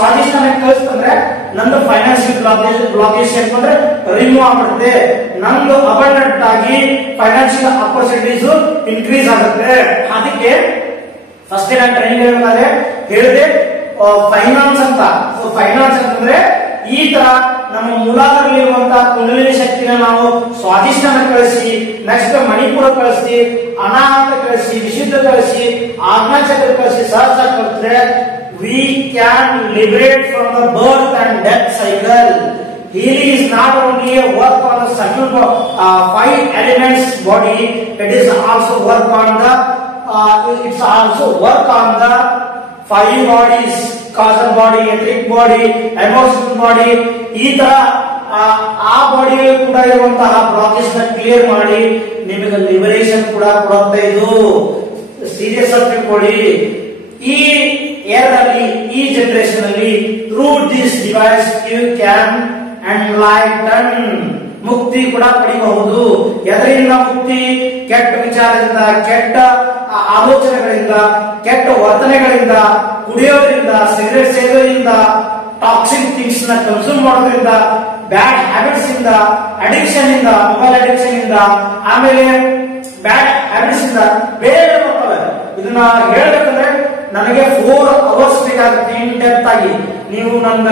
ಸ್ವಾದಿಷ್ಟನ ಕಳಿಸ್ತಂದ್ರೆ ನಂದು financial blockage ಅಂತಂದ್ರೆ remove ಆಗ್ಬಿಡುತ್ತೆ, ನಂದು ಅಬಂಡೆಂಟ್ ಆಗಿ ಫೈನಾನ್ಷಿಯಲ್ ಅಪರ್ಚುನಿಟೀಸ್ ಇನ್ಕ್ರೀಸ್ ಆಗುತ್ತೆ. ಅದಕ್ಕೆ ಫಸ್ಟ್ ನಾನು ಟ್ರೈನಿಂಗ್ ಹೇಳಿದೆ ಫೈನಾನ್ಸ್ ಅಂತ. ಸೊ ಫೈನಾನ್ಸ್ ಅಂತಂದ್ರೆ ಈ ತರ ನಮ್ಮ ಮೂಲಾಧಾರದಲ್ಲಿರುವಂತಹ ಕುಂಡಲಿನಿ ಶಕ್ತಿನ ನಾವು ಸ್ವಾದಿಷ್ಟನ ಕಳಿಸಿ, ನೆಕ್ಸ್ಟ್ ಮಣಿಪುರ ಕಳಿಸಿ, ಅನಾಹತ ಕಳಿಸಿ, ವಿಶುದ್ಧ ಕಳಿಸಿ, ಆಜ್ಞಾಚಕ್ರ ಕಳಿಸಿ, ಸಹಸ್ರ ಕಳಿಸಿದ್ರೆ we can liberate from the birth and death cycle. Healing is not only a work on the subtle five elements body, it is also work on the five bodies, causal body, etheric body, emotional body. ಈ ತರ ಆ ಬಾಡಿಯಲ್ಲಿ ಕೂಡ ಇರುವಂತಹ blockage ನ clear ಮಾಡಿ ನಿಮಗೆ liberation ಕೂಡ ಕೊಡುತ್ತೆ. ಇದು ಸೀರಿಯಸ್ ಆಗಿ ತಿಳ್ಕೊಳ್ಳಿ. ಈ ಏರಲ್ಲಿ ಈ ಜನರೇಷನ್ ಅಲ್ಲಿ through this device you can enlighten, ಮುಕ್ತಿ ಕೂಡ ಪಡೆಯಬಹುದು. ಎದರಿಂದ ಮುಕ್ತಿ? ಕೆಟ್ಟ ವಿಚಾರದಿಂದ, ಕೆಟ್ಟ ಆಲೋಚನೆಗಳಿಂದ, ಕೆಟ್ಟ ವರ್ತನೆಗಳಿಂದ, ಕುಡಿಯೋದ್ರಿಂದ, ಸಿಗರೇಟ್ ಸೇದೋದ್ರಿಂದ, ಟಾಕ್ಸಿಕ್ ಥಿಂಗ್ಸ್ ನ ಕನ್ಸ್ಯೂಮ್ ಮಾಡೋದ್ರಿಂದ, ಬ್ಯಾಡ್ ಹ್ಯಾಬಿಟ್ಸ್ ಇಂದ, ಅಡಿಕ್ಷನ್ ಇಂದ, ಮೊಬೈಲ್ ಅಡಿಕ್ಷನ್ ಇಂದ, ಆಮೇಲೆ ಬ್ಯಾಡ್ ಹ್ಯಾಬಿಟ್ಸ್ ಇಂದ ಬೇರೆ ಬರ್ತವೆ. ಇದನ್ನ ಹೇಳ್ಬೇಕಂದ್ರೆ ನನಗೆ 4 hours ಬೇಕಾಗುತ್ತೆ ಇನ್ ಡೆಪ್ತ್ ಆಗಿ. ನೀವು ನನ್ನ